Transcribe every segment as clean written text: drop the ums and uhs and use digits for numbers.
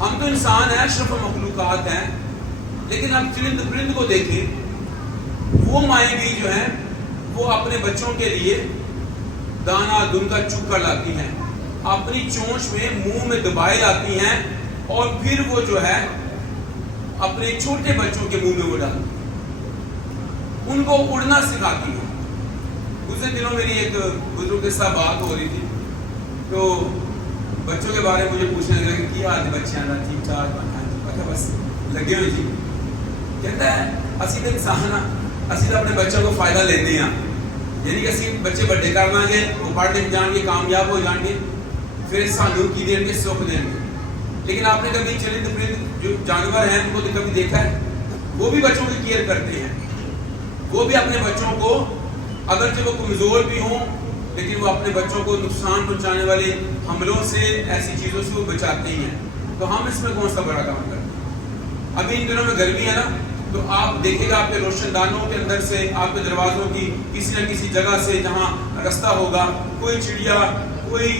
ہم تو انسان ہیں، اشرف مخلوقات ہیں، لیکن اب چرند پرند کو دیکھیں، وہ مائیں بھی جو ہیں وہ اپنے بچوں کے لیے دانا دن کا چگ کر لاتی ہیں، اپنی چونچ میں منہ میں دبائے لاتی ہیں، اور پھر وہ جو ہے اپنے چھوٹے بچوں کے منہ میں وہ ڈالتی ہیں، ان کو اڑنا سکھاتی ہیں۔ گزرے دنوں میری ایک بزرگ کے ساتھ بات ہو رہی تھی، تو بچوں کے بارے میں مجھے پوچھنے لگا کہ کیا حال ہے بچے آنا ٹھیک ٹھاک، بس لگے ہوئے جی۔ کہتا ہے اسی تو انسان ہاں، اسی تو اپنے بچوں کو فائدہ لیتے ہیں، یعنی کہ اسی بچے بڑے کر لیں گے، وہ پڑھ لکھ جان گے، کامیاب ہو جان گے، پھر سانو کی دیں گے، سکھ دیں گے۔ لیکن آپ نے کبھی چرند پرند جو جانور ہیں ان کو کبھی دیکھا ہے؟ وہ بھی بچوں کی کیئر کرتے ہیں، وہ بھی اپنے بچوں کو، اگرچہ وہ کمزور بھی ہوں لیکن وہ اپنے بچوں کو نقصان پہنچانے والے حملوں سے، ایسی چیزوں سے وہ بچاتے ہی ہیں۔ تو ہم اس میں کون سا بڑا کام کرتے ہیں؟ ابھی ان دنوں میں گرمی ہے نا، تو آپ دیکھیں گا آپ کے روشن دانوں کے اندر سے، آپ کے دروازوں کی کسی نہ کسی جگہ سے جہاں رستہ ہوگا، کوئی چڑیا، کوئی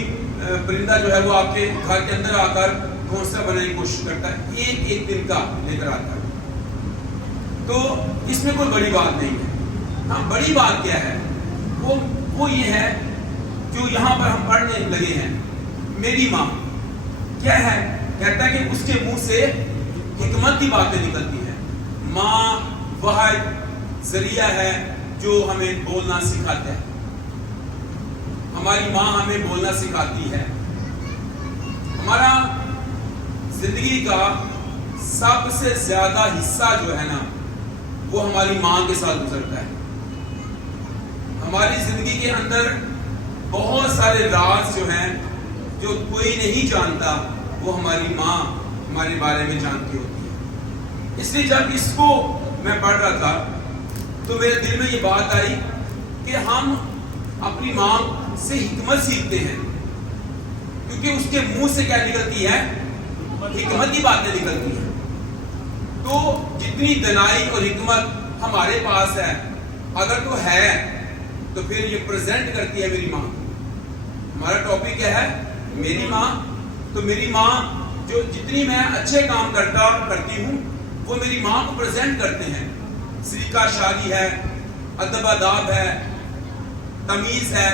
پرندہ جو ہے وہ آپ کے گھر کے اندر آ کر گھونسلہ بنانے کی کوشش کرتا ہے، ایک دن کا لے کر آتا ہے۔ تو اس میں کوئی بڑی بات نہیں ہے۔ ہاں، بڑی بات کیا ہے؟ وہ یہ ہے جو یہاں پر ہم پڑھنے لگے ہیں، میری ماں کیا ہے؟ کہتا ہے کہ اس کے منہ سے حکمت کی باتیں نکلتی ہیں۔ ماں واحد ذریعہ ہے جو ہمیں بولنا سکھاتا ہے، ہماری ماں ہمیں بولنا سکھاتی ہے۔ ہمارا زندگی کا سب سے زیادہ حصہ جو ہے نا وہ ہماری ماں کے ساتھ گزرتا ہے۔ ہماری زندگی کے اندر بہت سارے راز جو ہیں جو کوئی نہیں جانتا، وہ ہماری ماں ہمارے بارے میں جانتی ہوتی ہے۔ اس لیے جب اس کو میں پڑھ رہا تھا تو میرے دل میں یہ بات آئی کہ ہم اپنی ماں سے حکمت سیکھتے ہیں، کیونکہ اس کے منہ سے کیا نکلتی ہے؟ حکمت کی باتیں نکلتی ہیں۔ تو جتنی دنائی اور حکمت ہمارے پاس ہے، اگر تو ہے تو پھر یہ پریزنٹ کرتی ہے میری ماں۔ ہمارا ٹاپک کیا ہے؟ میری ماں۔ تو میری ماں جو جتنی میں اچھے کام کرتی ہوں وہ میری ماں کو پریزنٹ کرتے ہیں۔ سلیقہ شاعری ہے، ادب آداب ہے، تمیز ہے،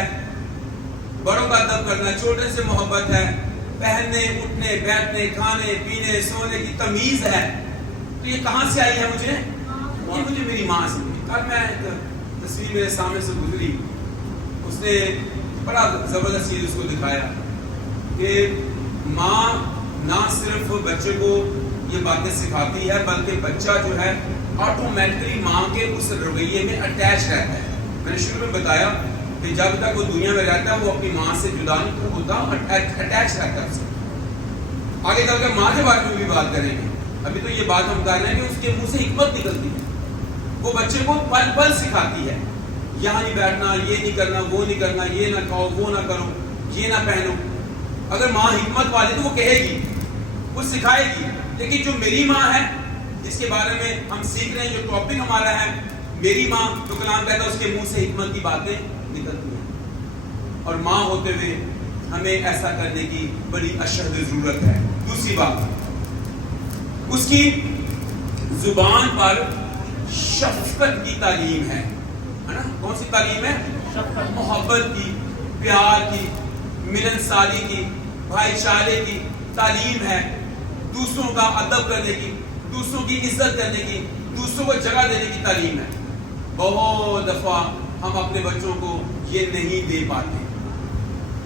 بڑوں کا ادب کرنا، چھوٹے سے محبت ہے، پہننے اٹھنے بیٹھنے کھانے پینے سونے کی تمیز ہے۔ تو یہ کہاں سے آئی ہے مجھے؟ یہ مجھے میری ماں سے ملی۔ کل میں ایک تصویر میرے سامنے سے گزری، اس نے بڑا زبردست چیز اس کو دکھایا کہ ماں نہ صرف بچے کو یہ باتیں سکھاتی ہے بلکہ بچہ جو ہے آٹومیٹکلی ماں کے اس رویے میں اٹیچ رہتا ہے۔ میں نے شروع میں بتایا کہ جب تک وہ دنیا میں رہتا ہے وہ اپنی ماں سے جدا نہیں ہوتا، اٹیچ رہتا ہے اس سے۔ آگے چل کر ماں کے بارے میں بھی بات کریں گے، ابھی تو یہ بات ہم کر رہے ہیں کہ اس کے منہ سے حکمت نکلتی ہے، وہ بچے کو پل پل سکھاتی ہے، یہاں نہیں بیٹھنا، یہ نہیں کرنا، وہ نہیں کرنا، یہ نہ کھاؤ، وہ نہ کرو، یہ نہ پہنو۔ اگر ماں حکمت والی تو وہ کہے گی، وہ سکھائے گی۔ لیکن جو میری ماں ہے جس کے بارے میں ہم سیکھ رہے ہیں، جو ٹاپک ہمارا ہے میری ماں، تو کلام کہتا ہے اس کے منہ سے حکمت کی باتیں نکلتی ہیں، اور ماں ہوتے ہوئے ہمیں ایسا کرنے کی بڑی اشد ضرورت ہے۔ دوسری بات، اس کی زبان پر شفقت کی تعلیم ہے نا؟ کون سی تعلیم ہے؟ شفقت، محبت کی، پیار کی، ملنساری کی، بھائی چارے کی تعلیم ہے، دوسروں کا ادب کرنے کی، دوسروں کی عزت کرنے کی، دوسروں کو جگہ دینے کی تعلیم ہے۔ بہت دفعہ ہم اپنے بچوں کو یہ نہیں دے پاتے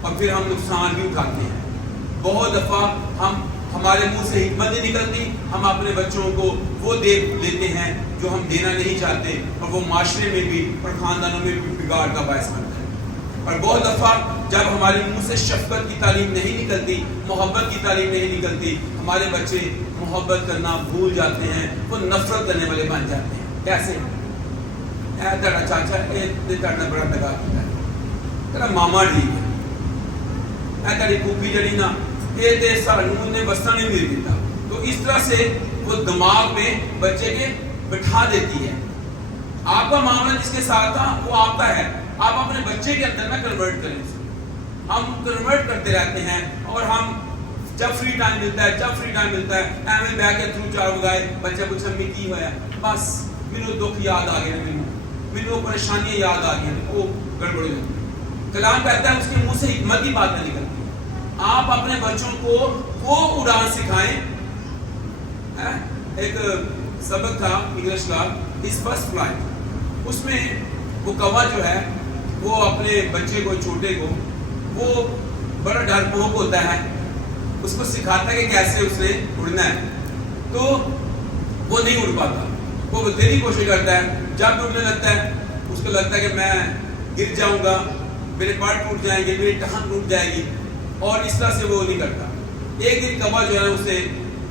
اور پھر ہم نقصان بھی اٹھاتے ہیں۔ بہت دفعہ ہمارے منہ سے حکمت نہیں نکلتی، ہم اپنے بچوں کو وہ دے لیتے ہیں جو ہم دینا نہیں چاہتے، اور وہ معاشرے میں بھی اور خاندانوں میں بھی بگاڑ کا باعث بنتا ہے۔ اور بہت دفعہ جب ہمارے منہ سے شفقت کی تعلیم نہیں نکلتی، محبت کی تعلیم نہیں نکلتی، ہمارے بچے محبت کرنا بھول جاتے ہیں، وہ نفرت کرنے والے بن جاتے ہیں۔ کیسے؟ اے تیرا چاچا تیرا بڑا لگا کیتا ہے، تیرا ماما ٹھیک ہے، اے تیری پھوپھی جڑی نا یہ تے سانوں نے بسنا نہیں مل دیتا۔ تو اس طرح سے وہ دماغ میں بچے کے بٹھا دیتی ہے۔ آپ کا معاملہ جس کے ساتھ تھا وہ آپ کا ہے، آپ اپنے بچے کے اندر نہ کنورٹ کریں۔ ہم کنورٹ کرتے رہتے ہیں اور ہم جب فری ٹائم ملتا ہے ایویں بیٹھ کے تھرو چار بگائے بچہ پوچھ امی کی ہویا بس مینوں دکھ یاد آ گئے مینوں پریشانیاں یاد آ گئی وہ گڑبڑ ہو جاتی. کلام کہتا ہے اس کے منہ سے حکمت کی باتیں نکلتی ہیں. آپ اپنے بچوں کو وہ اڑان سکھائیں. ایک سبق تھا انگلش کا اس فرسٹ فلائٹ, اس میں وہ کوا جو ہے وہ اپنے بچے کو چھوٹے کو وہ بڑا ڈرپوک ہوتا ہے, اس کو سکھاتا ہے کہ کیسے اس نے اڑنا ہے, تو وہ نہیں اڑ پاتا. وہ دلی کوشش کرتا ہے, جب اڑنے لگتا ہے اس کو لگتا ہے کہ میں گر جاؤں گا, میرے پیر ٹوٹ جائیں گے, میری ٹانگ ٹوٹ جائے گی, اور اس طرح سے وہ نہیں کرتا. ایک دن کوا جو ہے اسے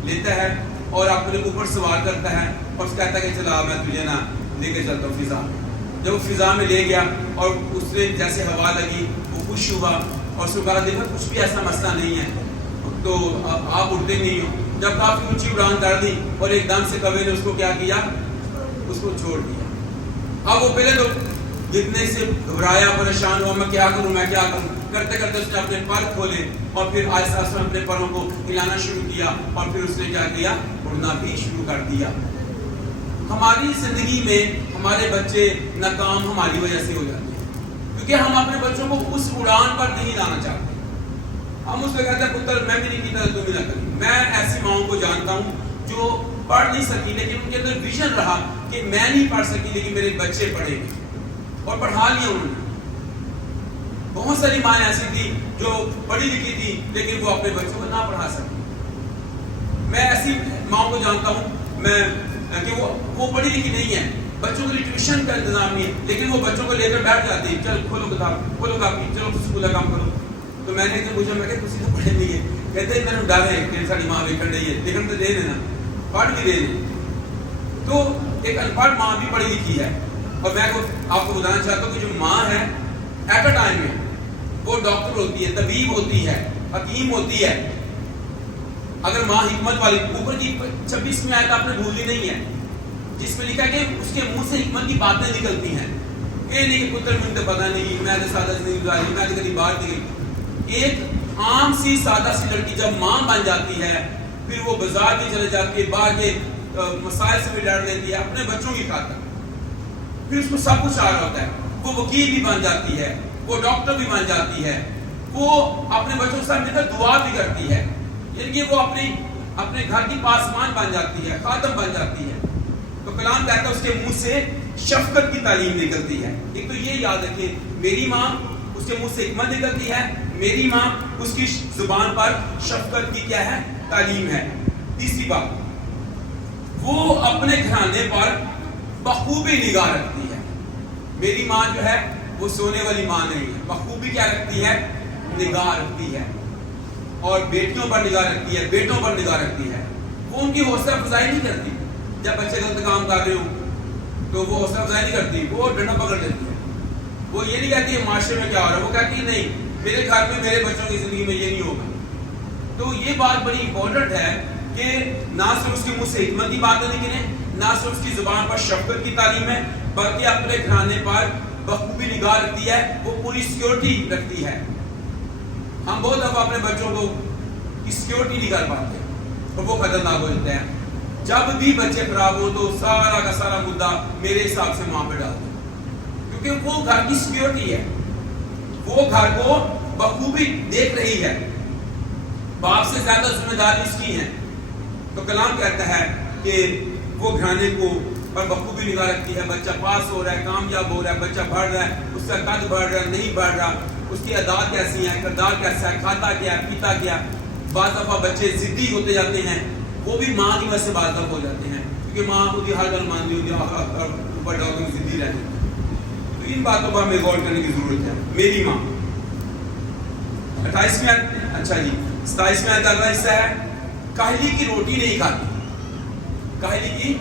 لیتا ہے اور اپنے اوپر سوار کرتا ہے اور اس کہتا ہے کہ چلا میں تجھے نا لے کے چلتا ہوں فضا میں. جب وہ فضا میں لے گیا اور اس نے جیسے ہوا لگی وہ خوش ہوا اور اس کو کہا دیکھا کچھ بھی ایسا مسئلہ نہیں ہے, تو آپ اڑتے نہیں ہو. جب کافی اونچی اڑان کر دی اور ایک دم سے کوے نے اس کو کیا کیا, اس کو چھوڑ دیا. اب وہ پہلے تو گرنے سے گھبرایا, پریشان ہوا, میں کیا کروں کرتے کرتے اس نے اپنے پر کھولے اور پھر آہستہ آہستہ اپنے پروں کو ہلانا شروع کیا اور پھر اس نے کیا کیا, اڑنا بھی شروع کر دیا. ہماری زندگی میں ہمارے بچے ناکام ہماری وجہ سے ہو جاتے ہیں کیونکہ ہم اپنے بچوں کو اس اڑان پر نہیں لانا چاہتے. ہم اس کو کہتے ہیں پتر میں بھی نہیں کی طرح تم بھی نہ کری. میں ایسی ماؤں کو جانتا ہوں جو پڑھ نہیں سکی لیکن ان کے اندر ویژن رہا کہ میں نہیں پڑھ سکی لیکن میرے بچے پڑھیں گے, اور پڑھا لیا انہوں نے. بہت ساری مائیں ایسی تھی جو پڑھی لکھی تھی لیکن وہ اپنے بچوں کو نہ پڑھا سکی. میں ایسی ماؤں کو جانتا ہوں میں کہ وہ پڑھی لکھی نہیں ہے, بچوں کے لیے ٹیوشن کا انتظام نہیں ہے, لیکن وہ بچوں کو لے کر بیٹھ جاتی ہے, چل کھولو کتاب, کھولو کاپی, چلو اسکول کا کام کرو. تو میں نے ایک دن پوچھا, میں کہ تسی تو پڑھے نہیں ہے. کہتے ہیں میں ڈر ہے کہ ساری ماں لکھن رہی ہے, لیکن تو دے دینا پڑھ بھی دے. تو ایک ان پڑھ ماں بھی پڑھی لکھی ہے. اور میں آپ کو بتانا چاہتا ہوں کہ جو ماں ہے ایٹ اے ٹائم میں وہ ڈاکٹر ہوتی ہے, طبیب ہوتی ہے, حکیم ہوتی ہے. اگر ماں حکمت والی, اوپر کی 26 آیت آپ نے بھولی نہیں ہے جس میں لکھا کہ اس کے منہ سے حکمت کی باتیں نکلتی ہیں. یہ نہیں کہ پتر مجھے پتہ نہیں, میں تو سادہ زندگی گزاری, میں تو کبھی باہر نہیں گئی. ایک عام سی سادہ سی لڑکی جب ماں بن جاتی ہے پھر وہ بازار بھی چلے جاتی ہے, باہر کے مسائل سے بھی لڑ لیتی ہے اپنے بچوں کی خاطر. پھر اس کو سب کچھ آ رہا ہوتا ہے, وہ وکیل بھی بن جاتی ہے, وہ ڈاکٹر بھی بن جاتی ہے, وہ اپنے بچوں کے ساتھ مل کر دعا بھی کرتی ہے, یعنی کہ وہ اپنے گھر کی پاسمان بن جاتی ہے, خادم بن جاتی ہے. تو کلام کہتا ہے اس کے منہ سے شفقت کی تعلیم نکلتی ہے. ایک تو یہ یاد رکھیں, میری ماں اس کے منہ سے حکمت نکلتی ہے, میری ماں اس کی زبان پر شفقت کی کیا ہے, تعلیم ہے. تیسری بات, وہ اپنے گھرانے پر بخوبی نگاہ رکھتی ہے. میری ماں جو ہے وہ سونے والی ماں نہیں ہے, بخوبی کیا رکھتی ہے, نگاہ رکھتی ہے. اور بیٹیوں پر نگاہ رکھتی ہے, بیٹوں پر نگاہ رکھتی ہے. وہ ان کی حوصلہ افزائی نہیں کرتی. جب بچے غلط کام کر رہے ہوں تو وہ حوصلہ افزائی نہیں کرتی, وہ ڈنڈا پکڑ لیتی ہے. وہ یہ نہیں کہتی ہے معاشرے میں کیا ہو رہا ہے, وہ کہتی ہے نہیں میرے گھر میں میرے بچوں کی زندگی میں یہ نہیں ہوگا. تو یہ بات بڑی امپورٹنٹ ہے کہ نہ صرف اس کے منہ سے حکمت کی باتیں نکلیں, نہ صرف اس کی زبان پر شفقت کی تعلیم ہے, بلکہ اپنے گھرانے پر بخوبی نگاہ رکھتی ہے, وہ پوری سیکورٹی رکھتی ہے. ہم بہت دفعہ اپنے بچوں کو سیکورٹی نہیں کر پاتے اور وہ خطرناک ہو جاتے ہیں. جب بھی بچے خراب ہو تو سارا کا سارا مدعا میرے حساب سے ماں پہ ڈال دیں, کیونکہ وہ گھر کی سیکورٹی ہے, وہ گھر کو بخوبی دیکھ رہی ہے. باپ سے زیادہ ذمہ داری اس کی ہے. تو کلام کہتا ہے کہ وہ گھرانے کو پر بخوبی نگاہ رکھتی ہے. بچہ پاس ہو رہا ہے, کامیاب ہو رہا ہے, بچہ بڑھ رہا ہے, اس کا قد بڑھ رہا ہے, نہیں بڑھ رہا, اس کی عادات کیسی ہیں, کردار کیسا ہے, کھاتا کیا ہے, پیتا کیا. بعض دفعہ بچے ضدی ہوتے جاتے ہیں, وہ بھی ماں کی وجہ سے بعض دفعہ ہو جاتے ہیں, کیونکہ ماں خود ہی ہر گل مانتی ہوتی ہے, اوپر ڈالوں میں ضدی رہتی. تو ان باتوں پر ہمیں غور کرنے کی ضرورت ہے. میری ماں 28ویں اچھا جی 27ویں آیت کا حصہ ہے, کاہلی کی روٹی نہیں کھاتی. کاہلی کی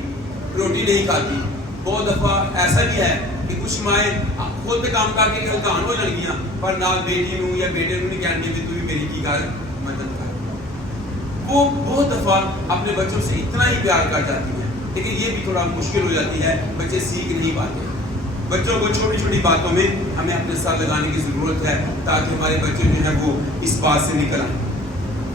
روٹی نہیں کھاتی. بہت دفعہ ایسا بھی ہے کہ کچھ مائیں خود پہ کام کر کے کہان ہو جان گیا, پر نال بیٹی نو یا بیٹے نو نہیں کہنے بھی تو بھی میری کی کر مدد کر. وہ بہت دفعہ اپنے بچوں سے اتنا ہی پیار کر جاتی ہیں, لیکن یہ بھی تھوڑا مشکل ہو جاتی ہے, بچے سیکھ نہیں پاتے. بچوں کو چھوٹی چھوٹی باتوں میں ہمیں اپنے ساتھ لگانے کی ضرورت ہے تاکہ ہمارے بچے جو ہیں وہ اس بات سے نکل آئیں.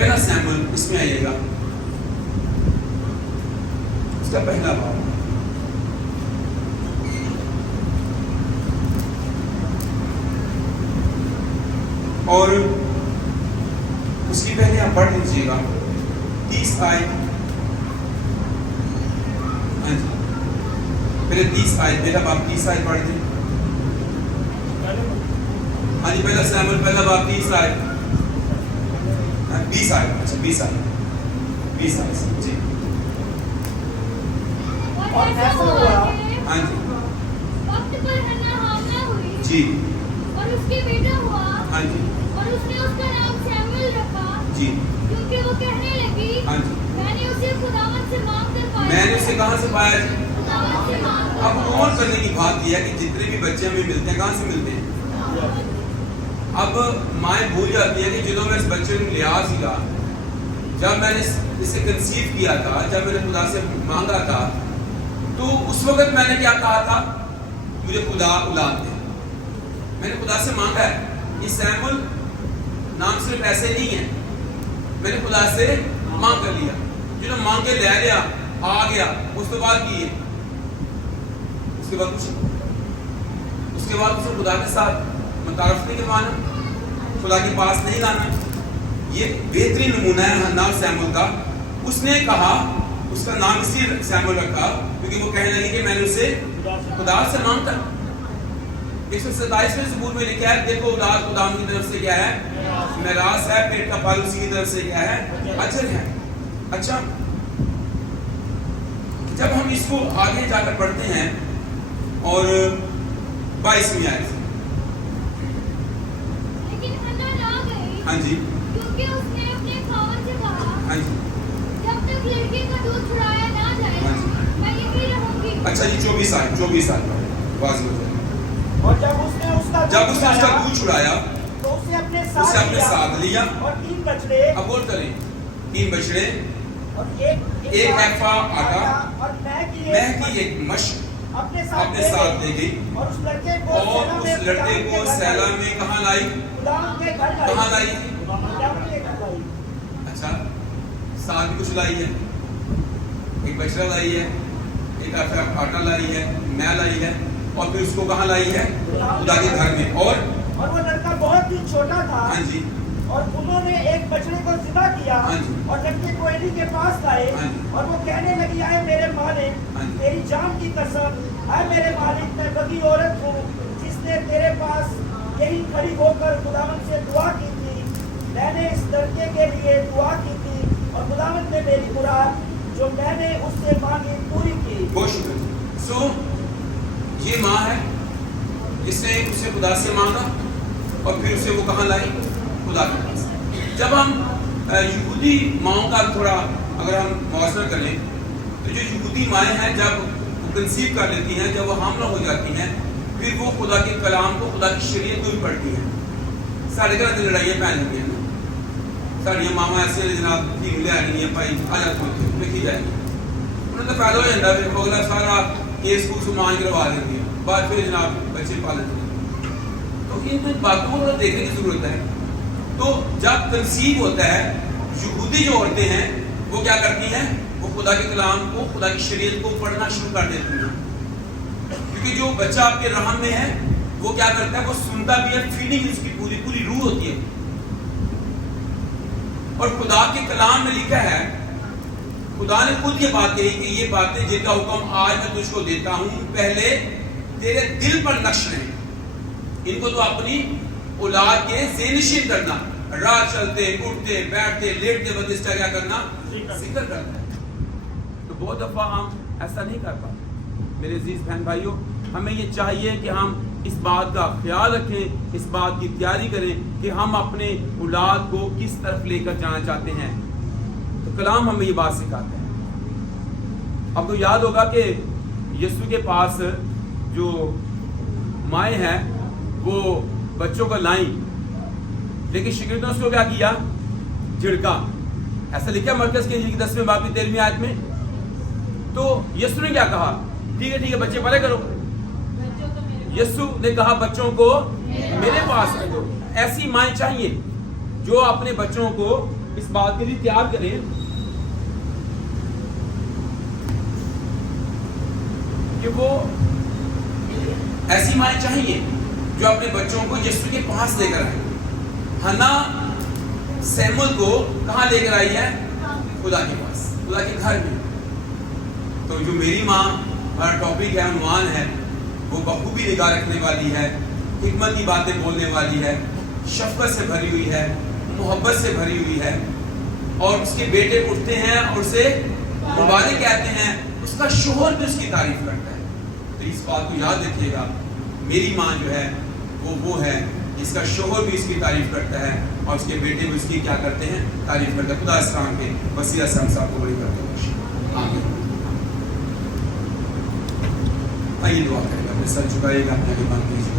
پہلا سیموئیل، اس میں آئیے گا، اس کا پہلا باب، اور اس کی پہلے آپ پڑھ لیجیے گا 30 آیت، ہاں جی پہلے 30 آیت، پہلا باب 30 آیت پڑھ دیں، ہاں جی پہلا سیموئیل پہلا باب 30 آیت، 20 آیت، اچھا 20 آیت جی، اور ایسا ہوا ہاں جی وقت پر حنا حاملہ ہوئی جی اور اس کے بیٹا ہوا ہاں جی اور اس نے اس کا نام سیموئیل رکھا جی کیونکہ وہ کہنے لگی ہاں جی میں نے اسے خداوند سے مانگ کر پایا میں نے اسے کہاں سے پایا جی؟ خداوند سے مانگ کر اب غور کرنے کی بات یہ ہے کہ جتنے بھی بچے ہمیں ملتے ہیں کہاں سے ملتے ہیں؟ اب مائیں بھول جاتی ہیں کہ جنہوں میں اس بچے نے لیا سیکھا، جب میں نے اسے کنسیو کیا تھا، جب میں نے خدا سے مانگا تھا، تو اس وقت میں نے کیا کہا تھا؟ مجھے خدا اولاد دے، میں نے خدا سے مانگا ہے، یہ سیموئیل نام صرف ایسے نہیں ہے، میں نے خدا سے مانگ کر لیا، جنہوں مانگ کے لے لیا، آ گیا، اس کے بعد کی ہے، اس کے بعد کچھ خدا کے ساتھ متعارف نہیں کروانا، خدا کے پاس نہیں لانا۔ یہ بہترین نمونہ ہے حنا اور سیموئیل کا۔ اس نے کہا، اس کا نام اسی سیموئیل رکھا کیونکہ وہ کہنے لگی کہ میں نے اسے خدا سے مانگا۔ 127ویں زبور میں لکھا ہے، دیکھو اولاد خداوند کی طرف سے کیا ہے؟ میراث ہے، پیٹ کا پھل اسی کی طرف سے کیا ہے؟ اجر ہے۔ اچھا، جب ہم اس کو آگے جا کر پڑھتے ہیں اور 22ویں آیت، لیکن حنا نہ گئی ہاں جی کیونکہ اس نے اپنے خاوند سے کہا ہاں جی جب تک لڑکے کا دودھ چھڑایا نہ جائے ہاں جی۔ میں یہیں رہوں گی۔ اچھا جی 24 آیت واضح ہو جائے۔ اور جب اس نے اس کا دودھ چھڑایا تو اسے اپنے اسے اپنے ساتھ لیا، اور 3 بچڑے اب غور کریں، 3 بچڑے، اور ایک ایفا آٹا اور مہ کی ایک مشق اپنے اپنے ساتھ لے گئی، اور اس لڑکے کو سیلا میں کہاں لائی؟ غلام کے گھر کہاں لائی؟ غلام کے گھر لائی۔ اچھا، ساتھ بھی کچھ لائی ہے، ایک بچڑا لائی ہے، ایک آٹا لائی ہے، مہ لائی ہے، اور پھر اس کو کہاں لائی ہے؟ خدا کے گھر میں۔ اور وہ لڑکا بہت ہی چھوٹا تھا، ہاں جی، اور انہوں نے ایک بچڑے کو ذبح کیا ہاں جی، اور لڑکے کو ایلی کے پاس لائے، ہاں جی، اور وہ کہنے لگی اے میرے مالک، ہاں جی، تیری جان کی قسم، اے میرے مالک، میں بغی عورت ہوں جس نے تیرے پاس یہی کھڑی ہو کر خداوند سے دعا کی تھی، میں نے اس لڑکے کے لیے دعا کی تھی اور خداوند نے میری مراد جو میں نے اس سے مانگی پوری کی۔ بہت شکریہ۔ یہ ماں ہے جس نے اسے خدا سے مانگا اور پھر اسے وہ کہاں لائی؟ خدا کے پاس۔ جب ہم یہودی ماؤں کا تھوڑا اگر ہم موازنہ کریں تو جو یہودی مائیں ہیں جب وہ کنسیو کر لیتی ہیں، جب وہ حاملہ ہو جاتی ہیں، پھر وہ خدا کے کلام کو، خدا کی شریعت کو بھی پڑھتی ہیں۔ سارے گھر کی لڑائیاں پہن ہوئی ہیں، ساری ماما ایسے جناب تھی لے آنی ہے بھائی آ جاتے ہوتے لکھی جائے گی، انہوں نے فائدہ ہو جاتا ہے، پھر اگلا سارا کیس کو سمان کروا دیتی ہے، بعد پھر جناب بچے پالتے ہیں۔ تو ان باتوں کو دیکھنے کی ضرورت ہے۔ تو جب کنسیو ہوتا ہے، یہودی جو عورتیں ہیں وہ کیا کرتی ہیں؟ وہ خدا کے کلام کو، خدا کی شریعت کو پڑھنا شروع کر دیتی ہیں، کیونکہ جو بچہ آپ کے رحم میں ہے وہ کیا کرتا ہے؟ وہ سنتا بھی ہے، فیلنگ اس کی پوری پوری روح ہوتی ہے۔ اور خدا کے کلام میں لکھا ہے، خدا نے خود یہ بات کہی کہ یہ باتیں جن کا حکم آج میں تجھ کو دیتا ہوں پہلے تیرے دل پر نقش رہیں، ان کو تو اپنی اولاد کے ذہنشین کرنا، راہ چلتے اٹھتے بیٹھتے لیٹتے وقت اس کا کیا کرنا؟ ذکر کرنا ہے۔ تو بہت دفعہ ہم ایسا نہیں کر پاتے۔ میرے عزیز بہن بھائیوں، ہمیں یہ چاہیے کہ ہم اس بات کا خیال رکھیں، اس بات کی تیاری کریں کہ ہم اپنے اولاد کو کس طرف لے کر جانا چاہتے ہیں۔ تو کلام ہمیں یہ بات سکھاتا ہے۔ اب تو یاد ہوگا کہ یسوع کے پاس جو مائیں ہیں وہ بچوں کو لائیں، لیکن شاگردوں نے اس کو کیا کیا؟ جھڑکا۔ ایسا لکھا مرکز کے انجیل کی 10ویں باب کی 13ویں آیت میں۔ تو یسوع نے کیا کہا؟ ٹھیک ہے بچے پڑھے کرو۔ یسوع نے کہا بچوں کو میرے پاس رکھو۔ ایسی مائیں چاہیے جو اپنے بچوں کو اس بات کے لیے تیار کریں کہ وہ ایسی مائیں چاہیے جو اپنے بچوں کو یسوع کے پاس لے کر آئیں. ہنا سیمول کو کہاں لے کر آئی ہے؟ خدا کے پاس، خدا کے گھر میں. تو جو میری ماں ہمارا ٹاپک ہے، عنوان ہے، وہ بخوبی نگاہ رکھنے والی ہے، حکمت کی باتیں بولنے والی ہے، شفقت سے بھری ہوئی ہے، محبت سے بھری ہوئی ہے، اور اس کے بیٹے اٹھتے ہیں اور اسے مبارک کہتے ہیں، اس کا شوہر بھی اس کی تعریف کرتا ہے. تو اس بات کو یاد رکھیے گا، میری ماں جو ہے وہ ہے اس کا شوہر بھی اس کی تعریف کرتا ہے اور اس کے بیٹے بھی اس کی کیا کرتے ہیں؟ تعریف کرتے ہیں. خدا اس کام کے وسیلہ سے ہم سب کو بڑی کرتے ہیں. آمین. آئیے دعا کریں گے، اپنے سر جھکائیے گا، اپنے آگے بات کیجیے.